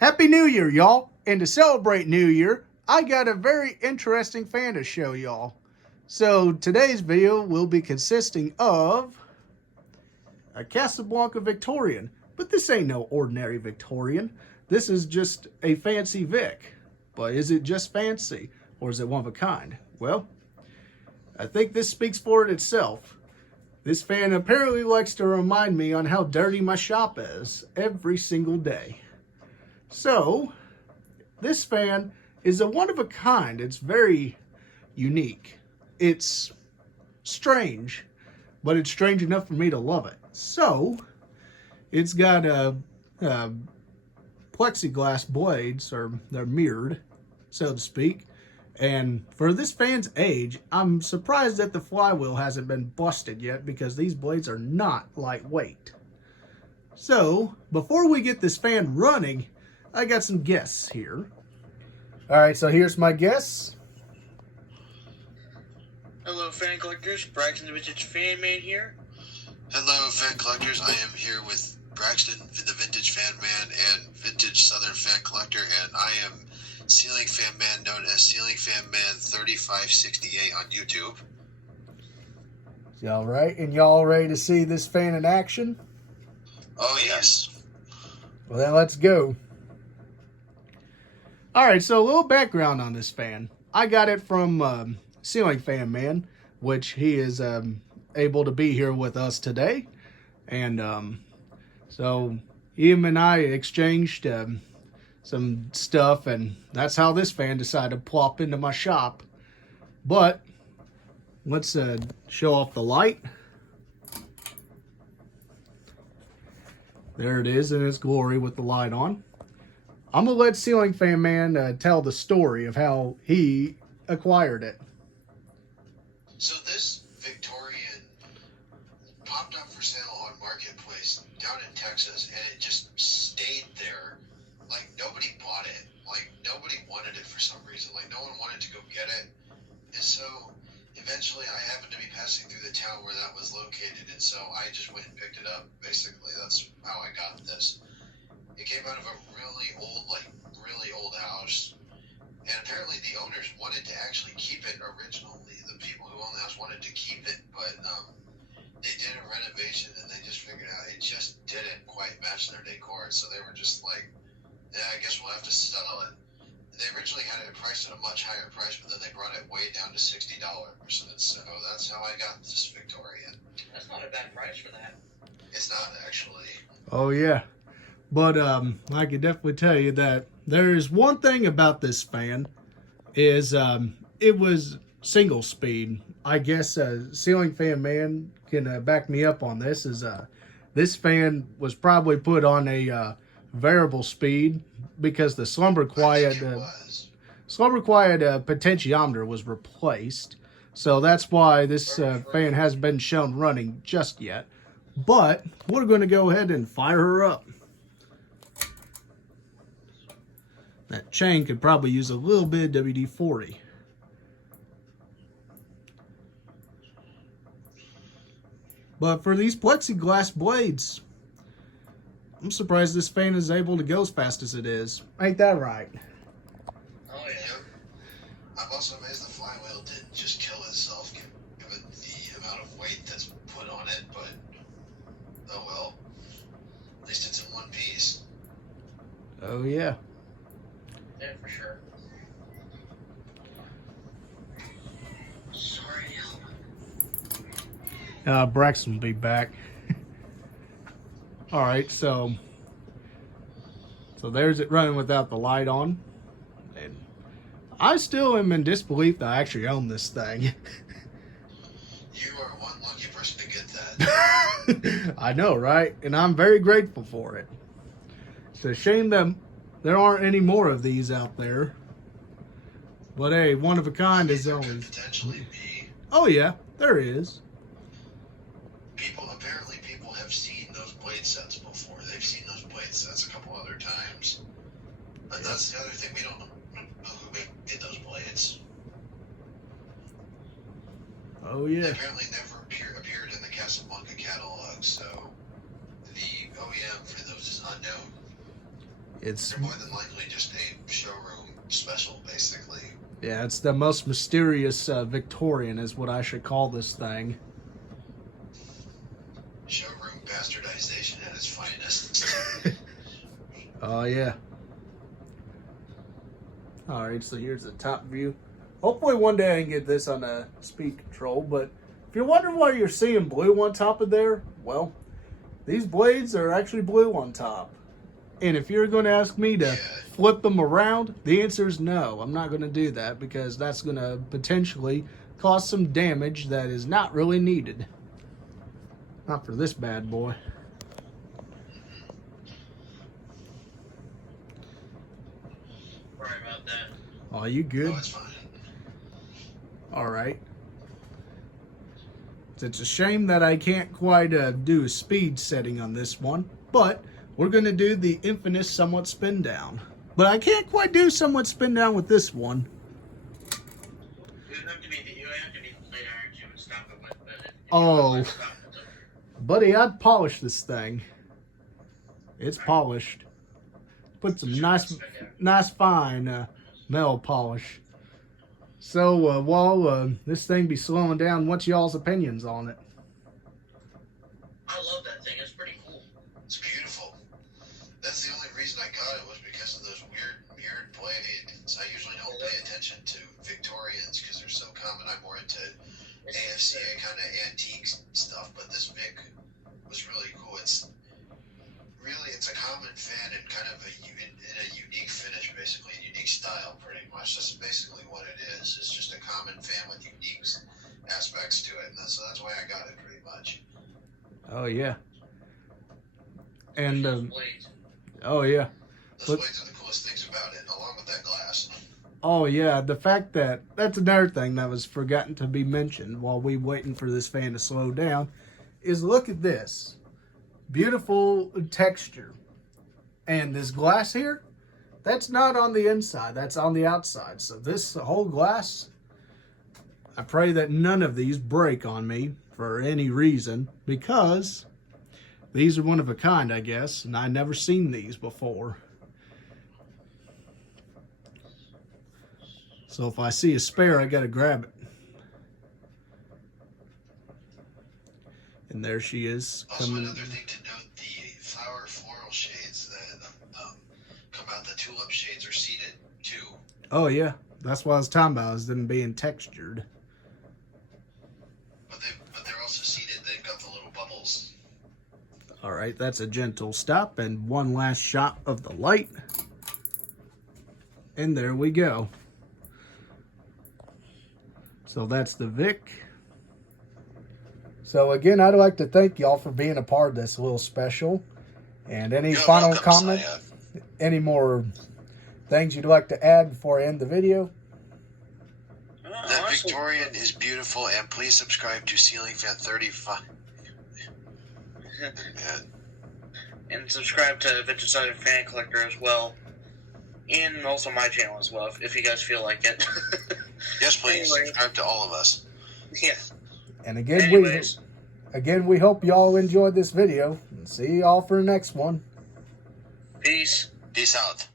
Happy New Year, y'all! And to celebrate New Year, I got a very interesting fan to show y'all. So today's video will be consisting of a Casablanca Victorian. But this ain't no ordinary Victorian. This is just a fancy Vic. But is it just fancy, or is it one of a kind? Well, I think this speaks for it itself. This fan apparently likes to remind me on how dirty my shop is every single day. So, this fan is a one of a kind. It's very unique. It's strange, but it's strange enough for me to love it. So, it's got plexiglass blades, or they're mirrored, so to speak. And for this fan's age, I'm surprised that the flywheel hasn't been busted yet, because these blades are not lightweight. So, before we get this fan running, I got some guests here. Alright, so here's my guests. Hello, fan collectors. Braxton, the Vintage Fan Man here. Hello, fan collectors. I am here with Braxton, the Vintage Fan Man, and Vintage Southern Fan Collector, and I am Ceiling Fan Man, known as Ceiling Fan Man 3568 on YouTube. Y'all right? And y'all ready to see this fan in action? Oh, yes. Well, then let's go. Alright, so a little background on this fan. I got it from Ceiling Fan Man, which he is able to be here with us today. And so him and I exchanged some stuff, and that's how this fan decided to plop into my shop. But let's show off the light. There it is in its glory with the light on. I'm going to let Ceiling Fan Man tell the story of how he acquired it. So this Victorian popped up for sale on Marketplace down in Texas, and it just stayed there. Like, nobody bought it. Like, nobody wanted it for some reason. Like, no one wanted to go get it. And so, eventually, I happened to be passing through the town where that was located, and so I just went and picked it up, basically. That's how I got this. It came out of a really old house, and apparently the owners wanted to actually keep it originally. The people who owned the house wanted to keep it, but they did a renovation, and they just figured out it just didn't quite match their decor, so they were just like, yeah, I guess we'll have to sell it. They originally had it priced at a much higher price, but then they brought it way down to $60, and so that's how I got this Victorian. That's not a bad price for that. It's not, actually. Oh, yeah. But I could definitely tell you that there's one thing about this fan is it was single speed. I guess Ceiling Fan Man can back me up on this. This fan was probably put on a variable speed because the slumber quiet potentiometer was replaced. So that's why this fan hasn't been shown running just yet. But we're going to go ahead and fire her up. That chain could probably use a little bit of WD-40. But for these plexiglass blades, I'm surprised this fan is able to go as fast as it is. Ain't that right? Oh, yeah. I'm also amazed the flywheel didn't just kill itself given the amount of weight that's put on it, but oh well. At least it's in one piece. Oh, yeah. Yeah, for sure. Sorry to help. Braxton will be back. Alright, so there's it running without the light on. And I still am in disbelief that I actually own this thing. You are one lucky person to get that. I know, right? And I'm very grateful for it. It's a shame that there aren't any more of these out there. But hey, one of a kind is There always... could potentially be. Oh yeah, there is. Apparently people have seen those blade sets before. They've seen those blade sets a couple other times. And that's the other thing, we don't know who made those blades. Oh yeah. They apparently never appeared in the Casablanca catalog, so the OEM for those is unknown. It's They're more than likely just a showroom special, basically. yeah, it's the most mysterious Victorian is what I should call this thing. Showroom bastardization at its finest. Oh yeah. All right, so here's the top view. Hopefully one day I can get this on a speed control, but if you're wondering why you're seeing blue on top of there, well, these blades are actually blue on top. And if you're going to ask me to flip them around, the answer is no. I'm not going to do that because that's going to potentially cause some damage that is not really needed. Not for this bad boy. Sorry about that. Oh, you good? Oh, it's fine. All right. It's a shame that I can't quite do a speed setting on this one, but we're going to do the infamous somewhat spin down. But I can't quite do somewhat spin down with this one. You have to be the plate iron to stop it with, but if you Oh. don't stop it, it's over. Buddy, I'd polish this thing. It's polished. Put some nice fine metal polish. So while this thing be slowing down, what's y'all's opinions on it? I love that thing. It's pretty cool. It's beautiful. That's the only reason I got it was because of those weird mirrored blades. I usually don't pay attention to Victorians because they're so common. I'm more into AFCA kind of antique stuff, but this Vic was really cool. It's a common fan and kind of in a unique finish, basically, a unique style, pretty much. That's basically what it is. It's just a common fan with unique aspects to it, and so that's why I got it, pretty much. Oh yeah. And Those blades. oh yeah. Those blades are the coolest things about it, along with that glass. Oh yeah, the fact that that's another thing that was forgotten to be mentioned while we waiting for this fan to slow down is look at this. Beautiful texture. And this glass here, that's not on the inside, that's on the outside. So this whole glass, I pray that none of these break on me for any reason because these are one of a kind, I guess, and I never seen these before. So if I see a spare, I gotta grab it. And there she is. Also, another thing to note, the flower floral shades that come out, the tulip shades are seated too. Oh yeah, that's what I was talking about, is them being textured. But they're also seated, they've got the little bubbles. All right, that's a gentle stop and one last shot of the light. And there we go. So that's the Vic. So again, I'd like to thank y'all for being a part of this little special. And any final comment? Any more things you'd like to add before I end the video? That Victorian is beautiful, and please subscribe to Ceiling Fan 35. And subscribe to Vintage Southern Fan Collector as well. And also my channel as well, if you guys feel like it. Yes, please. Anyway. Subscribe to all of us. Yeah. And again, Anyways. we hope y'all enjoyed this video. And see y'all for the next one. Peace. Peace out.